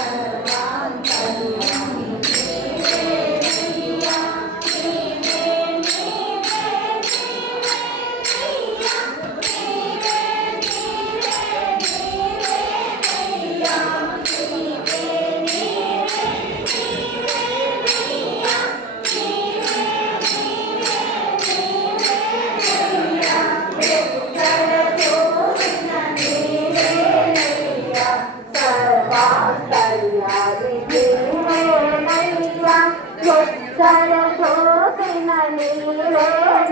Obrigada.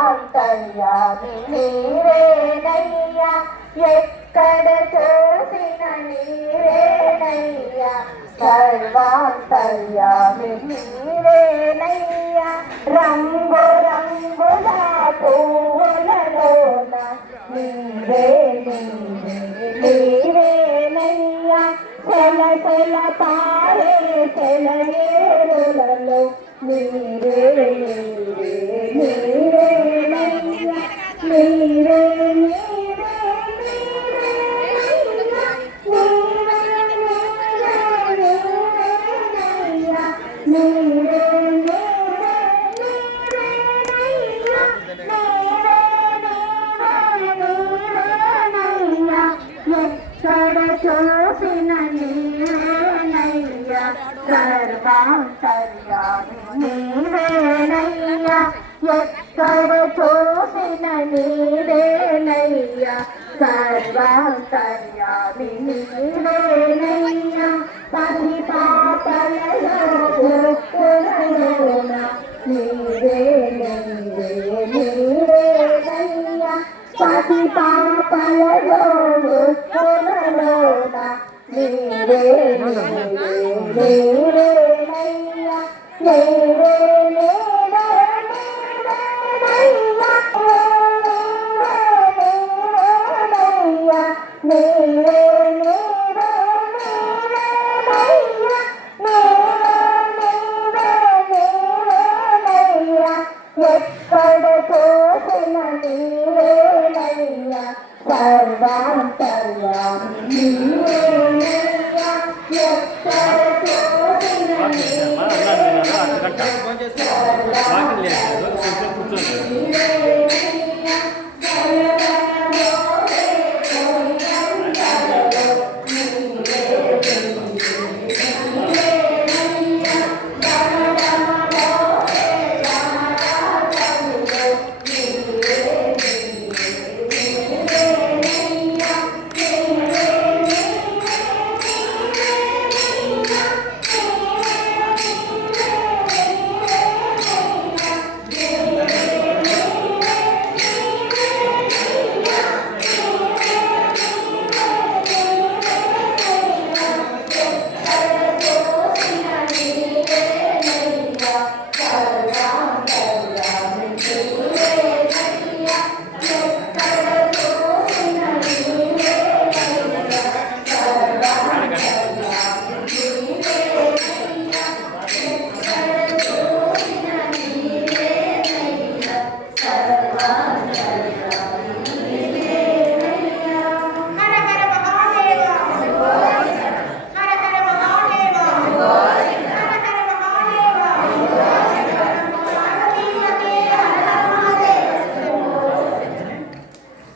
సర్వాంతర్యామి నీవేనయ్యా ఎక్కడ చూసిన నీవేనయ్యా సర్వాంతర్యామి నీవేనయ్యా ఎక్కడ చూసిన నీవేనయ్యా ఎక్కడ చూసిన నీవేనయ్యా సర్వాంతర్యామి నీవేనయ్యా పది పాపలలో నీవే నీవే నీవేనయ్యా పది పాపలలో Bye. వాకింగ్ లేదు